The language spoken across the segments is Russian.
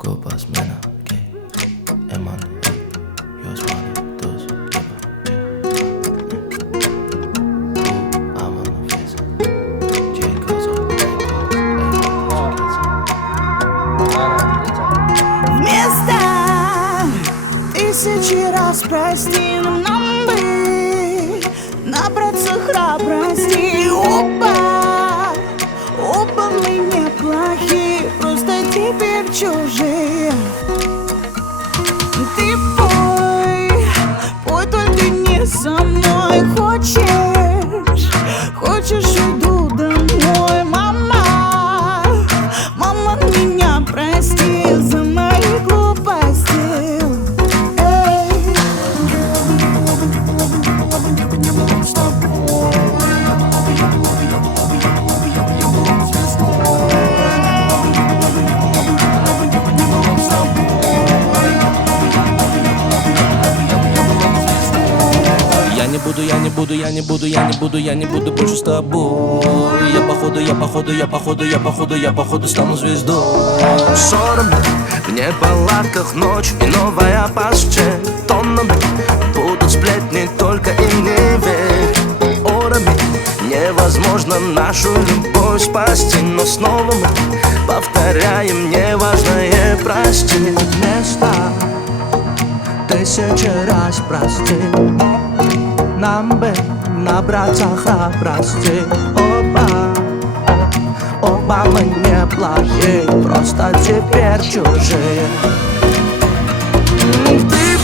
Culpa smena que eman Jos mani tos jeba Aman no fesa Jay goes Вместо тысячи раз прости нам бы набраться храбрости. Оба мы неплохие, просто теперь чужие. Ты пой только не со мной. Хочешь, уйду домой, мама. Мама, меня прости за мои глупости. Я не буду больше с тобой. Я походу стану звездой. Ссорами в неполадках ночь и новая постель. Тоннами будут сплетни, только им не верь. Орами невозможно нашу любовь спасти, но снова мы повторяем неважное прости. Вместо тысячи раз прости нам бы набраться храбрости. Оба мы неплохие, просто теперь чужие. Ты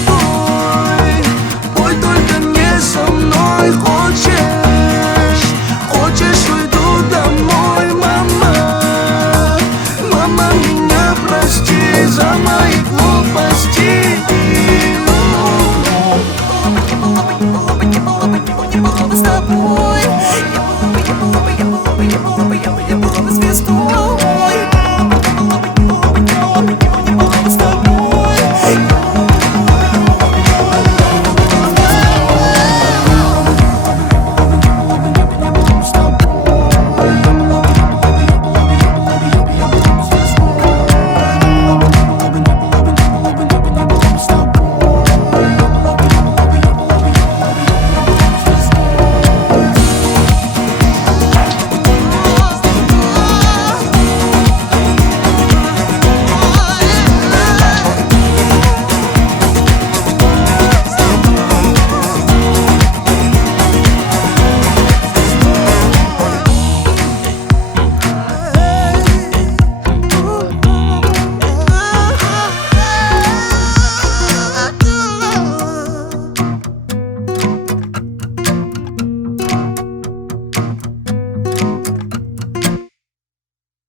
пой только не со мной. Хочешь, уйду домой, мама. Мама, меня прости за мои глупости. Не было бы с тобой. Я была бы